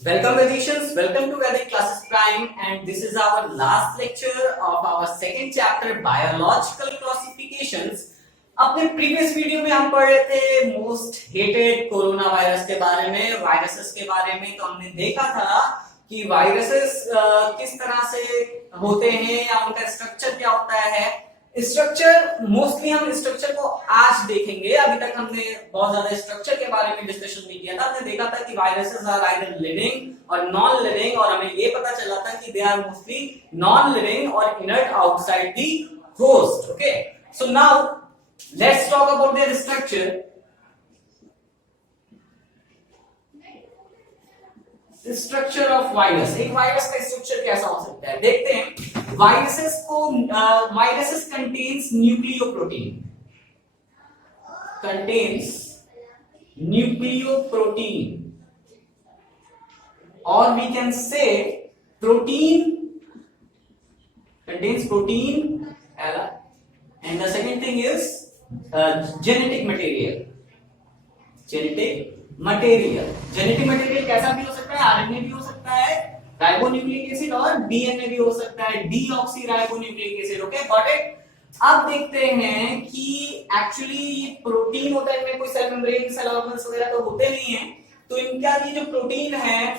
Welcome Vedicians, welcome to Vedic Classes Prime, and this is our last lecture of our second chapter Biological Classifications. अपने previous video में हम पढ़ रहे थे most hated corona virus के बारे में, वायरसेस के बारे में। तो हमने देखा था कि वायरसेस किस तरह से होते हैं या उनका स्ट्रक्चर क्या होता है। स्ट्रक्चर मोस्टली हम स्ट्रक्चर को आज देखेंगे, अभी तक हमने बहुत ज्यादा स्ट्रक्चर के बारे में डिस्कशन नहीं किया था। हमने देखा था कि viruses are either living or non living, और हमें ये पता चला था कि they are mostly non living और inert outside the host. Okay, so now let's talk about their structure. Structure of virus, एक वायरस का स्ट्रक्चर कैसा हो सकता है देखते हैं। वायरसेस कंटेन्स न्यूक्लियोप्रोटीन, और we can say protein contains protein, and the second thing is genetic material। Genetic material कैसा भी हो सकता है, आरएनए भी हो सकता है, राइबोन्यूक्लिक एसिड, और डीएनए भी हो सकता है, deoxyribonucleic acid. Okay, got it. अब देखते हैं कि एक्चुअली ये प्रोटीन होता है, इनमें कोई सेल मेम्ब्रेन, सेल ऑर्गन्स वगैरह तो होते नहीं है। तो इनका ये जो प्रोटीन है,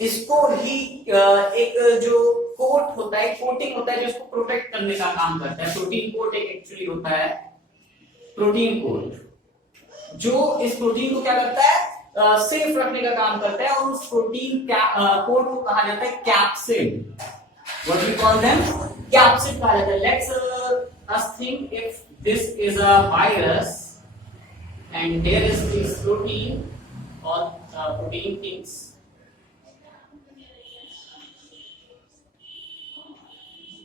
इसको ही एक जो कोट होता है, कोटिंग होता है, जो इसको प्रोटेक्ट करने का काम करता है। प्रोटीन कोट एक एक्चुअली होता है प्रोटीन कोट, जो इस प्रोटीन को क्या करता है, सेफ रखने का काम करता है। और उस प्रोटीन कोड को कहा जाता है capsid. What we call them, capsid कहा जाता है। Let's us think if this is a virus and there is this protein और protein things.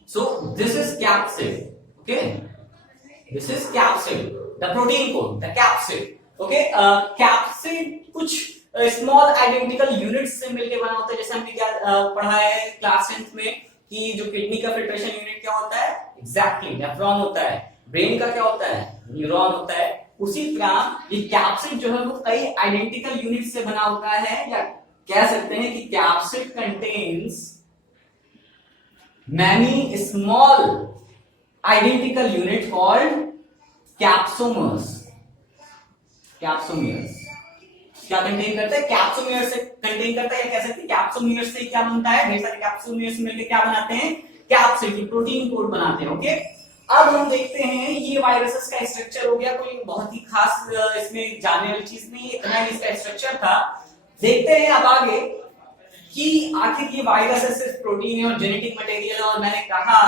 So this is capsid, okay? This is capsid, the protein code, the capsid, okay? Capsid कुछ small identical units से मिलके बना होता है। जैसे हमने क्या पढ़ा है क्लास 10th में कि जो किडनी का फिल्ट्रेशन यूनिट क्या होता है, एग्जैक्टली नेफ्रॉन होता है। ब्रेन का क्या होता है, न्यूरॉन होता है। उसी तरह ये कैप्सिड जो है वो कई आइडेंटिकल यूनिट से बना होता है, या कह सकते हैं कि capsid contains many small identical unit called capsomers। क्या कंटेन करता है, कैप्सोमियर से कंटेन करता है, या कह सकते हैं कैप्सोमियर से क्या बनता है, ढेर सारे कैप्सोमियर मिलकर क्या बनाते हैं, कैप्सिड की प्रोटीन कोड बनाते हैं। ओके, अब हम देखते हैं ये वायरसेस का स्ट्रक्चर हो गया। कोई बहुत ही खास इसमें जानने वाली चीज नहीं है, इतना ही इसका स्ट्रक्चर था। देखते हैं अब आगे कि आखिर ये वायरस है सिर्फ प्रोटीन है और जेनेटिक मटेरियल है। और मैंने कहा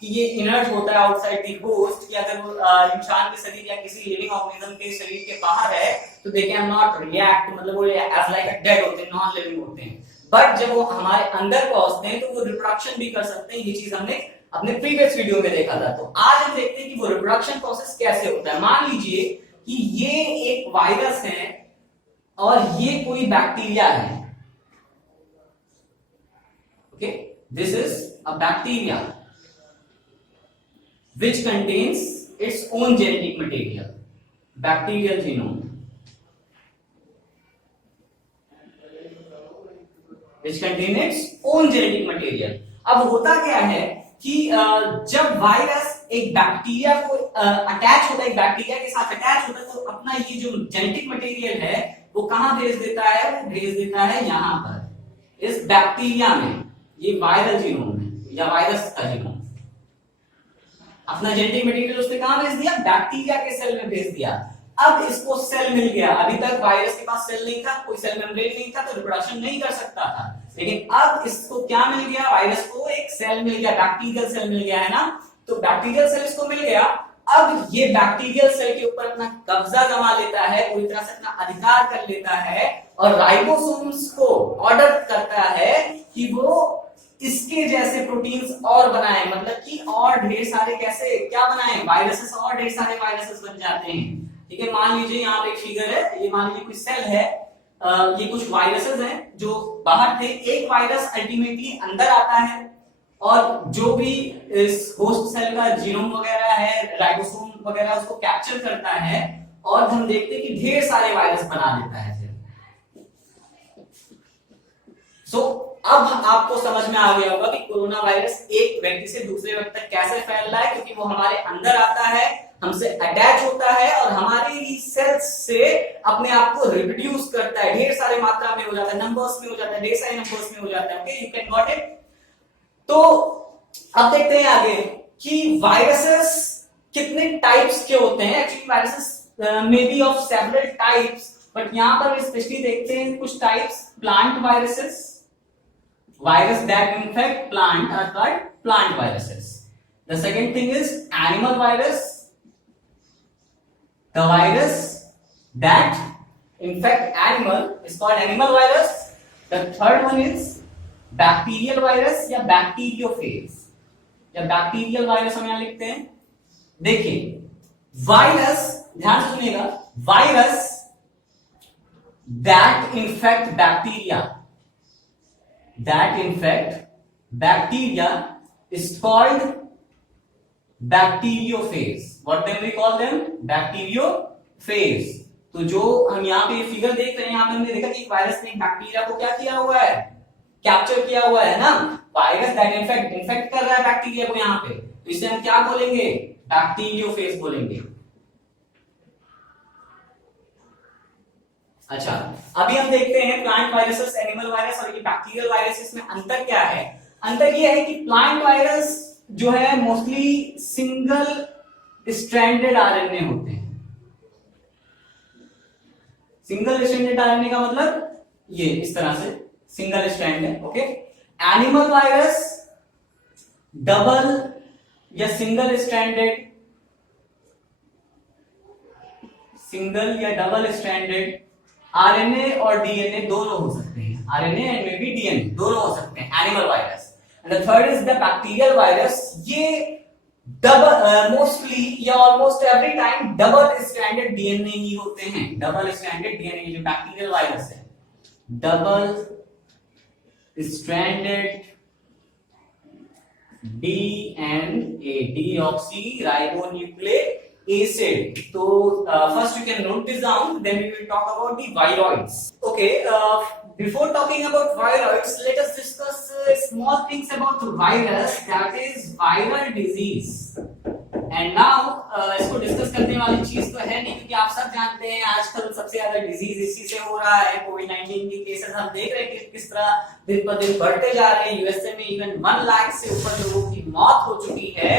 कि ये इनर्ट होता है आउटसाइड द होस्ट, कि अगर वो इंसान के शरीर या किसी लिविंग ऑर्गेनिज्म के शरीर के बाहर है तो दे कैन नॉट रिएक्ट, मतलब वो एज लाइक अ डेड होते हैं, नॉन लिविंग होते हैं। बट जब वो हमारे अंदर पहुंचते हैं तो वो रिप्रोडक्शन भी कर सकते हैं। ये चीज हमने अपने प्रीवियस वीडियो में देखा था। तो आज हम देखते हैं कि वो रिप्रोडक्शन प्रोसेस कैसे होता है। मान लीजिए कि ये एक वायरस है और ये कोई बैक्टीरिया है। Okay, this is a bacteria which contains its own genetic material, bacterial genome, which contains its own genetic material। अब होता क्या है कि जब वायरस एक बैक्टीरिया को अटैच होता है, एक बैक्टीरिया के साथ अटैच होता है, तो अपना ये जो जेनेटिक मटेरियल है वो कहां भेज देता है, वो भेज देता है यहां पर इस बैक्टीरिया में। ये वायरल जीनोम है या वायरस का जीनोम। अपना जेनेटिक मटेरियल उसने कहां भेज दिया, बैक्टीरिया के सेल में भेज दिया। अब इसको सेल मिल गया। अभी तक वायरस के पास सेल नहीं था, कोई सेल मेम्ब्रेन नहीं था, तो रिप्रोडक्शन नहीं कर सकता था। लेकिन अब इसको क्या मिल गया, वायरस को एक सेल मिल गया, बैक्टीरियल सेल मिल गया, है ना। तो बैक्टीरियल सेल इसको मिल गया। अब ये बैक्टीरियल सेल के ऊपर अपना कब्जा जमा लेता है, पूरी तरह से अपना अधिकार कर लेता है, और राइबोसोम्स को ऑर्डर करता है कि वो इसके जैसे प्रोटीन्स और बनाएं, मतलब कि और ढेर सारे कैसे क्या बनाएं, वायरसेस, और ढेर सारे वायरसेस बन जाते हैं। ठीक है, मान लीजिए यहाँ पे एक फिगर है, ये मान लीजिए कोई सेल है, ये कुछ वायरसेस हैं जो बाहर थे। एक वायरस अल्टीमेटली अंदर आता है और जो भी इस होस्ट सेल का जीनोम वगैरह है, राइबोसोम वगैरह, उसको कैप्चर करता है, और हम देखते हैं कि ढेर सारे वायरस बना देता है। अब आपको समझ में आ गया होगा कि कोरोना वायरस एक व्यक्ति से दूसरे व्यक्ति तक कैसे फैल रहा है, क्योंकि वो हमारे अंदर आता है, हमसे अटैच होता है और हमारी सेल्स से अपने आप को रिप्रोड्यूस करता है, ढेर सारे मात्रा में हो जाता है, नंबर्स में हो जाता है, ढेर सारे नंबर्स में हो जाता है। Okay, you can got it. तो अब देखते हैं आगे कि वायरसेस कितने टाइप्स के होते हैं। Actually viruses may be of several types, but यहां पर स्पेशली देखते हैं कुछ types. Plant viruses, virus that infect plant are called plant viruses. The second thing is animal virus, the virus that infect animal is called animal virus. The third one is bacterial virus या bacteriophage या bacterial virus हम यहां लिखते हैं। देखिए virus, ध्यान से सुनिएगा, virus that infect bacteria is called bacteriophage. What then we call them? Bacteriophage. तो जो हम यहाँ पे फिगर देख रहे हैं, यहाँ पे हमने देखा कि वायरस ने बैक्टीरिया को क्या किया हुआ है, कैप्चर किया हुआ है ना। वायरस दैट इन्फेक्ट कर रहा है बैक्टीरिया को यहाँ पे, तो इसे हम क्या बोलेंगे, बैक्टीरियोफेज बोलेंगे। अच्छा, अभी हम देखते हैं प्लांट वायरसेस, एनिमल वायरस और ये बैक्टीरियल वायरसेस में अंतर क्या है। अंतर ये है कि प्लांट वायरस जो है मोस्टली सिंगल स्ट्रैंडेड आरएनए होते हैं। सिंगल स्ट्रैंडेड आरएनए का मतलब ये इस तरह से सिंगल स्ट्रैंड है। ओके, एनिमल वायरस डबल या सिंगल स्ट्रैंडेड, सिंगल या डबल स्ट्रैंडेड आरएनए और डीएनए दोनों हो सकते हैं, RNA and maybe DNA दोनों हो सकते हैं, animal virus. And the third is the bacterial virus. ये डबल मोस्टली या almost every time double stranded DNA ही होते हैं, डबल स्ट्रैंडेड डीएनए जो बैक्टीरियल वायरस है, double stranded DNA, deoxy ribonucleic acid. So first you can note this down, then we will talk about the viroids. Okay, before talking about viroids, let us discuss small things about the virus, that is viral disease. And now इसको discuss करने वाली चीज तो है नहीं, क्योंकि आप सब जानते हैं आजकल सबसे ज्यादा डिजीज इसी से हो रहा है। कोविड-19 के केसेस हम देख रहे हैं कि किस तरह दिन पर दिन बढ़ते जा रहे हैं। यूएसए में इवन 1 लाख से ऊपर लोगों की मौत हो चुकी है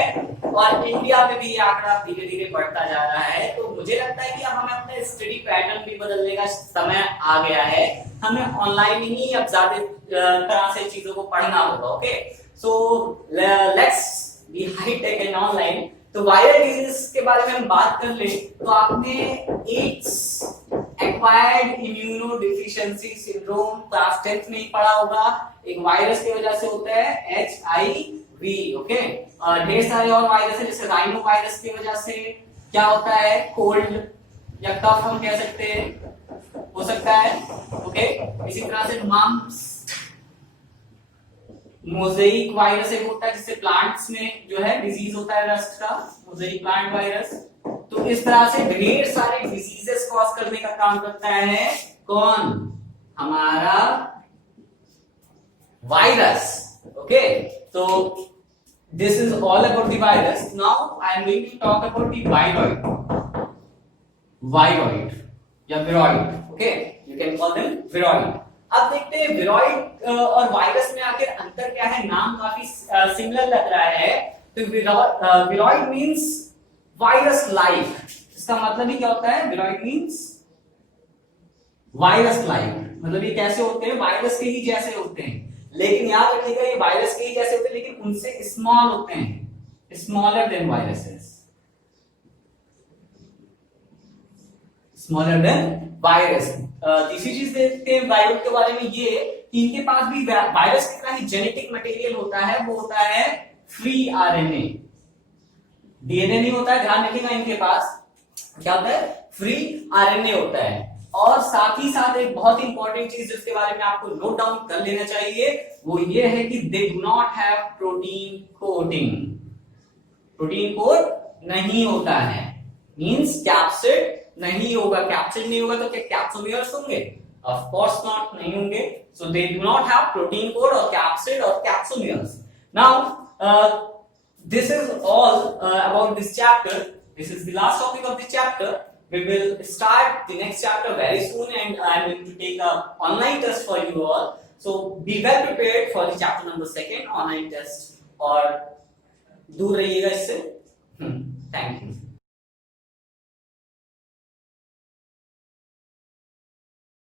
और इंडिया में भी ये आंकड़ा धीरे धीरे बढ़ता जा रहा है। तो मुझे लगता है कि अब हमें अपने स्टडी पैटर्न भी बदलने का समय आ गया है। हमें ऑनलाइन ही अब ज्यादा तरह से चीजों को पढ़ना होगा। Okay, so let's be high tech and online. तो वायरल डिजीज के बारे में हम बात कर ले तो आपने AIDS, acquired immunodeficiency syndrome class 10th में ही पढ़ा होगा। एक वायरस की वजह से होता है HIV। ओके, और ढेर सारे और वायरस है, जैसे राइनो वायरस की वजह से क्या होता है, कोल्ड या कफ हम कह सकते हैं, हो सकता है। ओके, इसी तरह से मम्प्स, मोज़ेइक वायरस एक होता है जिससे प्लांट्स में जो है डिजीज होता है रस्ट का, मोज़ेइक प्लांट वायरस। तो इस तरह से ढेर सारे डिजीजेस कॉज करने का काम करता है कौन, हमारा वायरस। ओके, तो this is all about the virus. Now I am going to talk about the viroid, viroid या viroid. Okay, you can call them viroid. अब देखते हैं विरॉइड और वायरस में आखिर अंतर क्या है। नाम काफी सिमिलर लग रहा है। तो विरॉइड मींस वायरस लाइक, इसका मतलब ही क्या होता है, विरॉइड मींस वायरस लाइक, मतलब ये कैसे होते हैं, वायरस के ही जैसे होते हैं। लेकिन याद रखिएगा ये वायरस के ही जैसे होते हैं लेकिन उनसे स्मॉल होते हैं, smaller than viruses, smaller than virus. तीसरी चीज देखते हैं वायरस के बारे में ये कि इनके पास भी वायरस की तरह ही जेनेटिक मटेरियल होता है, वो होता है फ्री आरएनए, डीएनए नहीं होता है। ध्यान रखिएगा इनके पास क्या होता है, फ्री आरएनए होता है। और साथ ही साथ एक बहुत इंपॉर्टेंट चीज जिसके बारे में आपको नोट डाउन कर लेना चाहिए वो ये है कि they do not have protein coating, protein coat नहीं होता है, मींस कैप्सिड नहीं होगा। कैप्सिड नहीं होगा तो क्या कैप्सोमियर्स होंगे, ऑफ कोर्स नॉट, नहीं होंगे. So they do not have protein code और कैप्सिड और capsomeres. Now this is all about this chapter. This is the last topic of the chapter. We will start the next chapter very soon, and I am going to take a online test for you all. So be well prepared for the chapter number 2 online test. और दूर रहिएगा इससे. Thank you.